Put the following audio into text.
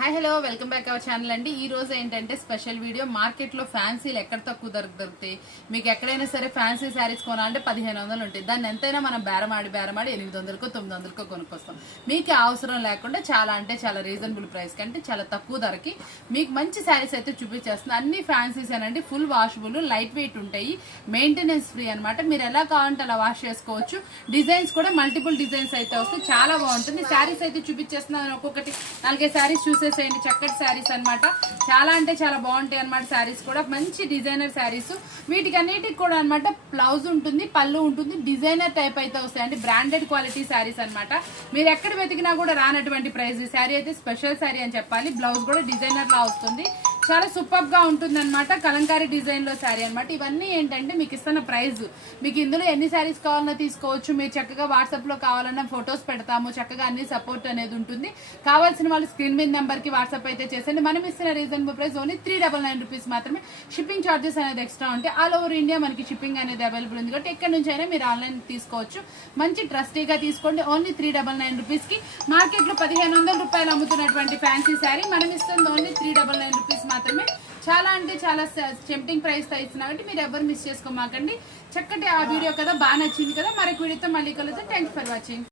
Hi hello welcome back our channel అండి. ఈ రోజు ఏంటంటే స్పెషల్ వీడియో. మార్కెట్లో ఫ్యాన్సీలు ఎక్కడ తక్కువ ధరకు దొరుకుతాయి? మీకు ఎక్కడైనా సరే ఫ్యాన్సీ శారీస్ కొనాలంటే పదిహేను వందలు ఉంటాయి. దాన్ని ఎంతైనా మనం బేరమాడి బేరమాడి ఎనిమిది వందలకో తొమ్మిది వందలకో కొనుక్కొస్తాం. మీకు అవసరం లేకుండా చాలా అంటే చాలా రీజనబుల్ ప్రైస్ కంటే చాలా తక్కువ ధరకి మీకు మంచి శారీస్ అయితే చూపించేస్తుంది. అన్ని ఫ్యాన్సీస్ అనండి ఫుల్ వాషబుల్ లైట్ వెయిట్ ఉంటాయి. మెయింటెనెన్స్ ఫ్రీ అన్నమాట. మీరు ఎలా కావాలంటే అలా వాష్ చేసుకోవచ్చు. డిజైన్స్ కూడా మల్టిపుల్ డిజైన్స్ అయితే వస్తాయి. చాలా బాగుంటుంది. శారీస్ అయితే చూపించేస్తున్నాను ఒక్కొక్కటి. నాలుగే శారీస్ చూసేసేయండి చక్కటి శారీస్ అనమాట చాలా అంటే చాలా బాగుంటాయి అన్నమాట శారీస్ కూడా. మంచి డిజైనర్ శారీస్. వీటికి అన్నిటికి కూడా అన్నమాట బ్లౌజ్ ఉంటుంది పళ్ళు ఉంటుంది డిజైనర్ టైప్ అయితే వస్తాయి అంటే బ్రాండెడ్ క్వాలిటీ శారీస్ అన్నమాట. మీరు ఎక్కడ వెతికినా కూడా రానటువంటి ప్రైస్. ఈ శారీ అయితే స్పెషల్ శారీ అని చెప్పాలి. బ్లౌజ్ కూడా డిజైనర్లా వస్తుంది. చాలా సూపర్గా ఉంటుంది అనమాట కలంకారీ డిజైన్లో శారీ అనమాట ఇవన్నీ ఏంటంటే మీకు ఇస్తున్న ప్రైస్ మీకు ఇందులో ఎన్ని శారీస్ కావాలన్నా తీసుకోవచ్చు. మీరు చక్కగా వాట్సాప్లో కావాలన్నా ఫొటోస్ పెడతాము. చక్కగా అన్ని సపోర్ట్ అనేది ఉంటుంది. కావాల్సిన వాళ్ళు స్క్రీన్ మీద నెంబర్కి వాట్సాప్ అయితే చేసండి మనం ఇస్తున్న reasonable price only three double nine rupees మాత్రమే. షిప్పింగ్ చార్జెస్ అనేది ఎక్స్ట్రా ఉంటాయి. ఆల్ ఓవర్ ఇండియా మనకి షిప్పింగ్ అనేది అవైలబుల్ ఉంది. కాబట్టి ఎక్కడి నుంచి అయినా మీరు ఆన్లైన్ తీసుకోవచ్చు. మంచి ట్రస్టీగా తీసుకోండి. ఓన్లీ త్రీ డబల్ నైన్ రూపీస్కి. మార్కెట్లో పదిహేను వందల రూపాయలు అమ్ముతున్నటువంటి ఫ్యాన్సీ శారీ మనం ఇస్తుంది only three double nine rupees మాత్రమే. చాలా అంటే చాలా టెంప్టింగ్ ప్రైస్తో ఇస్తున్నా కాబట్టి మీరు ఎవరు మిస్ చేసుకోమాకండి. చక్కటి ఆ వీడియో కదా బాగా నచ్చింది కదా. మరొక వీడియోతో మళ్ళీ కలుగుతాం థ్యాంక్స్ ఫర్ వాచింగ్